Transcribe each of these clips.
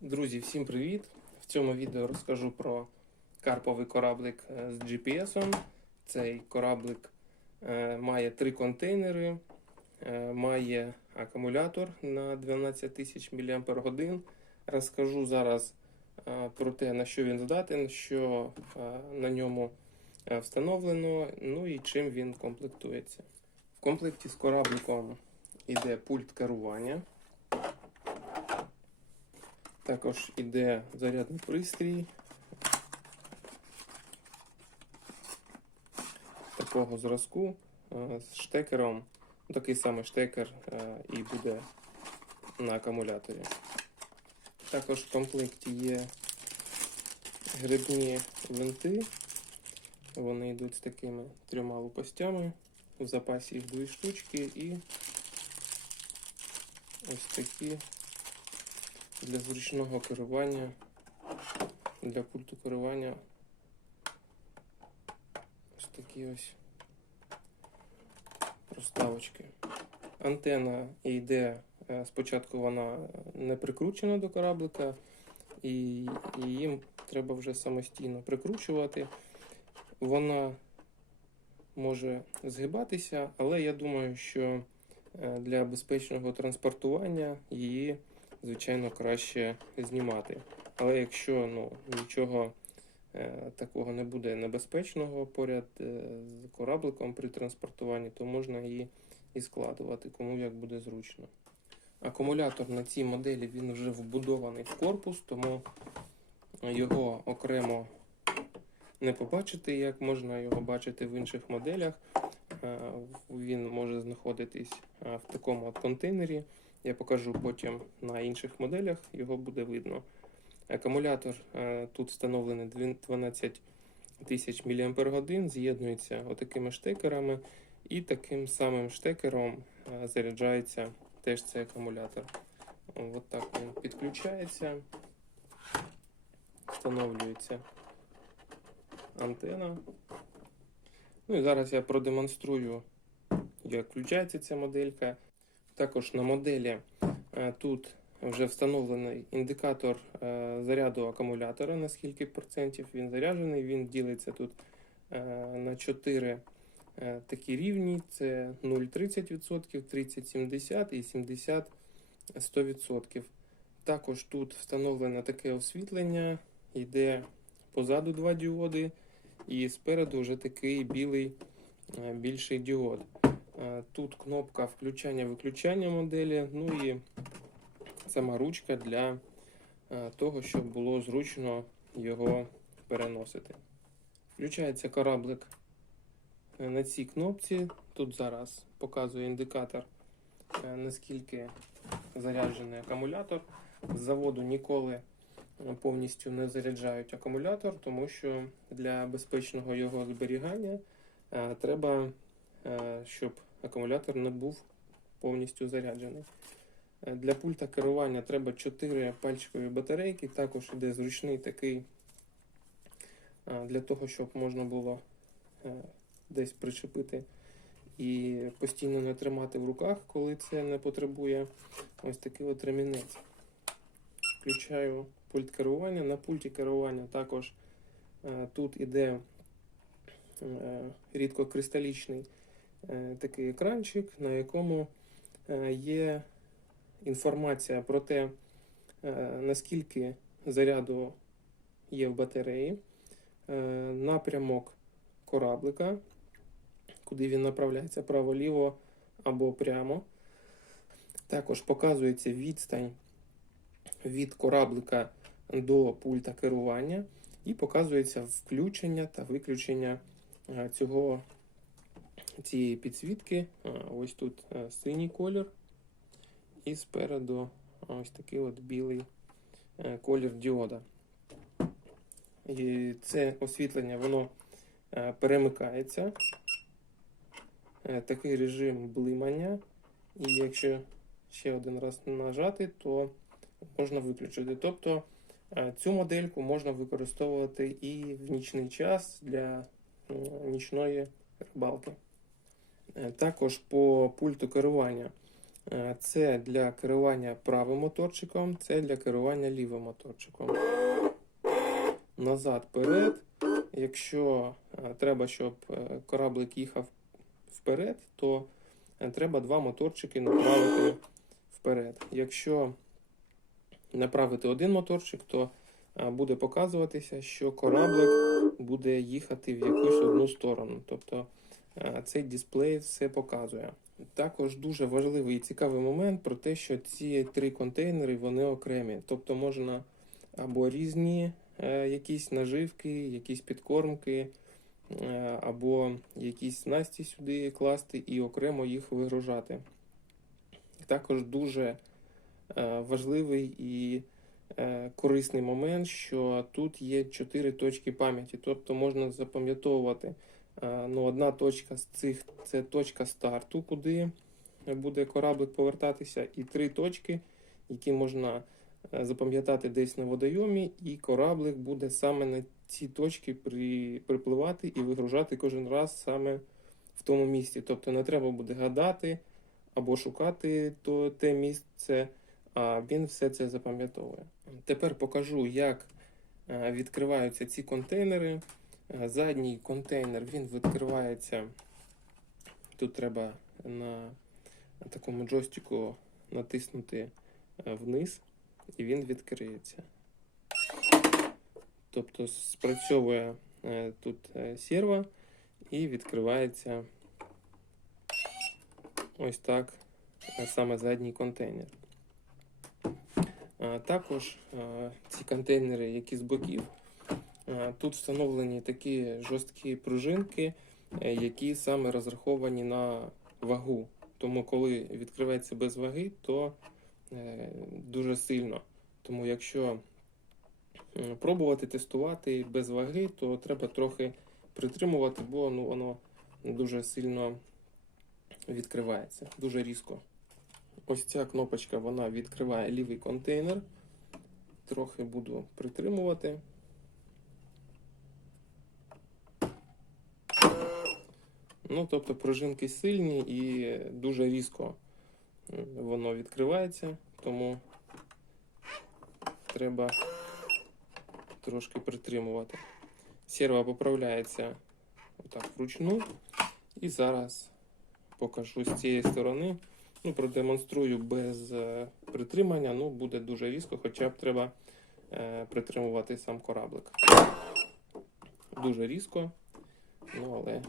Друзі, всім привіт! В цьому відео розкажу про карповий кораблик е, з GPS. Цей кораблик е, має три контейнери, е, має акумулятор на 12 тисяч мАч. Розкажу зараз про те, на що він здатен, що на ньому встановлено, ну і чим він комплектується. В комплекті з корабликом йде пульт керування. Також іде зарядний пристрій. Такого зразку е, з штекером. Такий самий штекер е, і буде на акумуляторі. Також в комплекті є грибні винти. Вони йдуть з такими трьома лопастями. В запасі їх дві штучки і ось такі для зручного керування, для пульту керування. Ось такі ось проставочки. Антена йде, е, спочатку вона не прикручена до кораблика, і її треба вже самостійно прикручувати. Вона може згибатися, але я думаю, що е, для безпечного транспортування її звичайно, краще знімати. Але якщо ну, нічого е, такого не буде небезпечного поряд е, з корабликом при транспортуванні, то можна її і складувати, кому як буде зручно. Акумулятор на цій моделі він вже вбудований в корпус, тому його окремо не побачити, як можна його бачити в інших моделях. Е, Він може знаходитись в такому от контейнері. Я покажу потім на інших моделях, його буде видно. Акумулятор е, тут встановлений 12 тисяч мАч, з'єднується отакими штекерами, і таким самим штекером е, заряджається теж цей акумулятор. От так він підключається, встановлюється антена. Ну і зараз я продемонструю, як включається ця моделька. Також на моделі е, тут вже встановлений індикатор е, заряду акумулятора, на скільки процентів він заряджений. Він ділиться тут е, на 4 такі рівні: це 0,30%, 30-70 і 70-100%. Також тут встановлене таке освітлення, йде позаду два діоди, і спереду вже такий білий більший діод. Е, тут кнопка включання-виключання моделі, ну і сама ручка для е, того, щоб було зручно його переносити. Включається кораблик е, на цій кнопці. Тут зараз показує індикатор, наскільки заряджений акумулятор. З заводу ніколи повністю не заряджають акумулятор, тому що для безпечного його зберігання треба, щоб акумулятор не був повністю заряджений. Е, для пульта керування треба 4 пальчикові батарейки, також йде зручний такий е, для того, щоб можна було е, десь причепити і постійно не тримати в руках, коли це не потребує. Ось такий от ремінець. Включаю пульт керування. На пульті керування також тут іде рідкокристалічний Е, такий екранчик, на якому е, є інформація про те, е, наскільки заряду є в батареї, напрямок кораблика, куди він направляється право-ліво або прямо. Також показується відстань від кораблика до пульта керування, і показується включення та виключення цього цієї підсвітки. Ось тут е, синій колір, і спереду ось такий от білий е, колір діода. І це освітлення воно е, перемикається. Такий режим блимання. І якщо ще один раз нажати, то можна виключити. Тобто цю модельку можна використовувати і в нічний час для нічної рибалки. Е, також по пульту керування Е, Це для керування правим моторчиком, це для керування лівим моторчиком. Назад, вперед. Якщо е, треба, щоб кораблик їхав вперед, то треба два моторчики направити вперед. Якщо направити один моторчик, то буде показуватися, що кораблик буде їхати в якусь одну сторону. Тобто цей дисплей все показує. Також дуже важливий і цікавий момент про те, що ці три контейнери вони окремі. Тобто можна або різні е, якісь наживки, якісь підкормки, е, або якісь снасті сюди класти і окремо їх вигружати. Також дуже е, важливий і е, корисний момент, що тут є чотири точки пам'яті, тобто можна запам'ятовувати. Е, Ну, одна точка з цих це точка старту, куди буде кораблик повертатися, і три точки, які можна е, запам'ятати десь на водойомі, і кораблик буде саме на ці точки при, припливати і вигружати кожен раз саме в тому місці. Тобто не треба буде гадати або шукати то, те місце, а він все це запам'ятовує. Тепер покажу, як е, відкриваються ці контейнери. Е, Задній контейнер він відкривається. Тут треба на такому джойстику натиснути е, вниз, і він відкриється. Тобто спрацьовує е, тут серво і відкривається ось так саме задній контейнер. Також ці контейнери, які з боків, тут встановлені такі жорсткі пружинки, е, які саме розраховані на вагу. Тому, коли відкривається без ваги, то е, дуже сильно. Тому, якщо пробувати тестувати без ваги, то треба трохи притримувати, бо ну, воно дуже сильно відкривається, дуже різко. Ось ця кнопочка вона відкриває лівий контейнер. Трохи буду притримувати. Ну, тобто пружинки сильні і дуже різко воно відкривається, тому треба трошки притримувати. Серва поправляється отак вручну. І зараз покажу з цієї сторони. Ну, продемонструю без е, притримання, ну, буде дуже різко, хоча б треба е, притримувати сам кораблик. Дуже різко, ну, але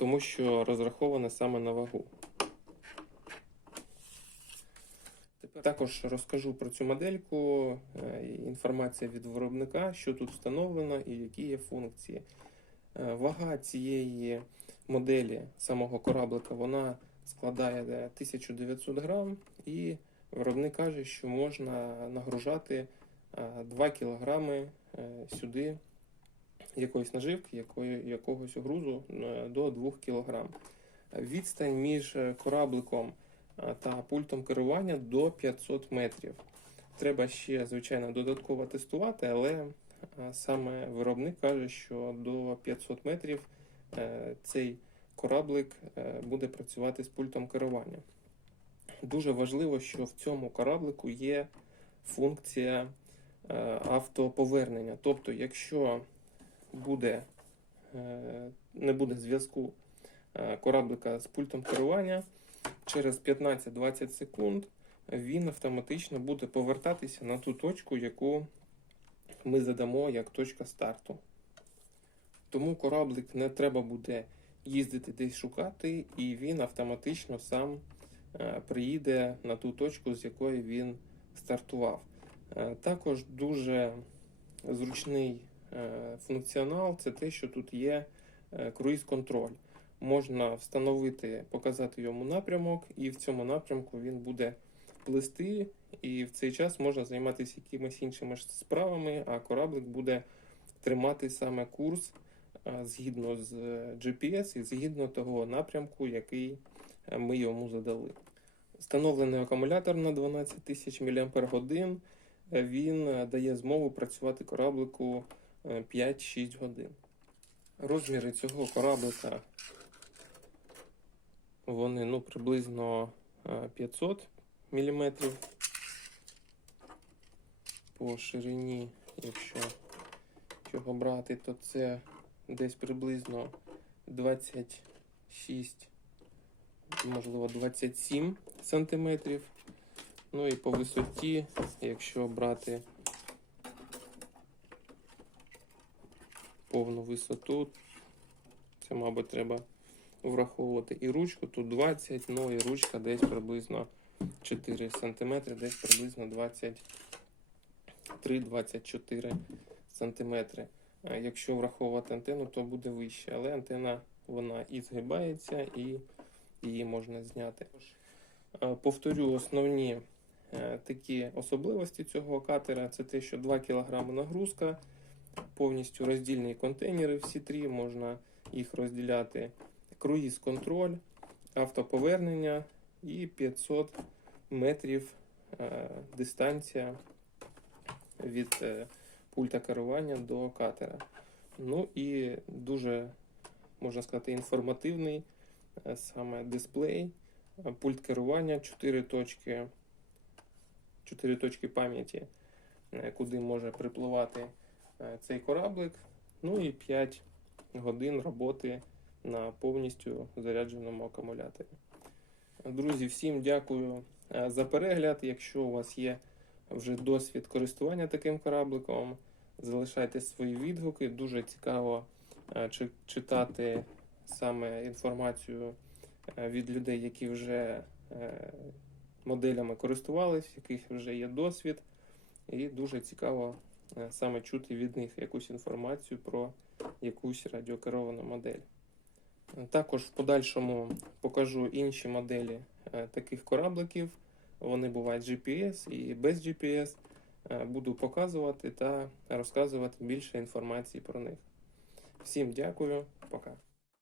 тому що розраховане саме на вагу. Також розкажу про цю модельку, е, інформація від виробника, що тут встановлено і які є функції. Е, Вага цієї моделі самого кораблика вона складає е, 1900 грам, і виробник каже, що можна нагружати е, 2 кілограми е, сюди якоїсь наживки, якої, якогось грузу е, до 2 кг. Відстань між е, корабликом е, та пультом керування до 500 метрів. Треба ще, звичайно, додатково тестувати, але саме виробник каже, що до 500 метрів цей кораблик буде працювати з пультом керування. Дуже важливо, що в цьому кораблику є функція автоповернення. Тобто, якщо буде, е, не буде зв'язку е, кораблика з пультом керування, через 15-20 секунд він автоматично буде повертатися на ту точку, яку ми задамо як точка старту. Тому кораблик не треба буде їздити десь шукати, і він автоматично сам е, приїде на ту точку, з якої він стартував. Також дуже зручний функціонал це те, що тут є е, круїз-контроль. Можна встановити, показати йому напрямок, і в цьому напрямку він буде плисти, і в цей час можна займатися якимись іншими справами, а кораблик буде тримати саме курс е, згідно з е, GPS і згідно того напрямку, який е, ми йому задали. Встановлений акумулятор на 12 тисяч мАч. е, Він е, дає змогу працювати кораблику е, 5-6 годин. Розміри цього кораблика вони ну, приблизно е, 500 мм. По ширині, якщо його брати, то це десь приблизно 26, можливо, 27 сантиметрів. Ну і по висоті, якщо брати повну висоту, це, мабуть, треба враховувати і ручку. Тут 20, ну і ручка десь приблизно 4 см, десь приблизно 23-24 см. Якщо враховувати антенну, то буде вище, але антенна вона і згибається, і її можна зняти. Повторю основні е, такі особливості цього катера: це те, що 2 кг нагрузка, повністю роздільні контейнери, всі три, можна їх розділяти. Круїз контроль, автоповернення і 500 метрів е, дистанція від е, пульта керування до катера. Ну і дуже, можна сказати, інформативний е, саме дисплей, е, пульт керування, 4 точки, 4 точки пам'яті, е, куди може припливати цей кораблик. Ну і 5 годин роботи на повністю зарядженому акумуляторі. Друзі, всім дякую е, за перегляд. Якщо у вас є вже досвід користування таким корабликом, залишайте свої відгуки. Дуже цікаво е, читати саме інформацію е, від людей, які вже е, моделями користувались, яких вже є досвід. І дуже цікаво е, саме чути від них якусь інформацію про якусь радіокеровану модель. Також в подальшому покажу інші моделі е, таких корабликів. Вони бувають GPS і без GPS. Е, Буду показувати та розказувати більше інформації про них. Всім дякую, пока.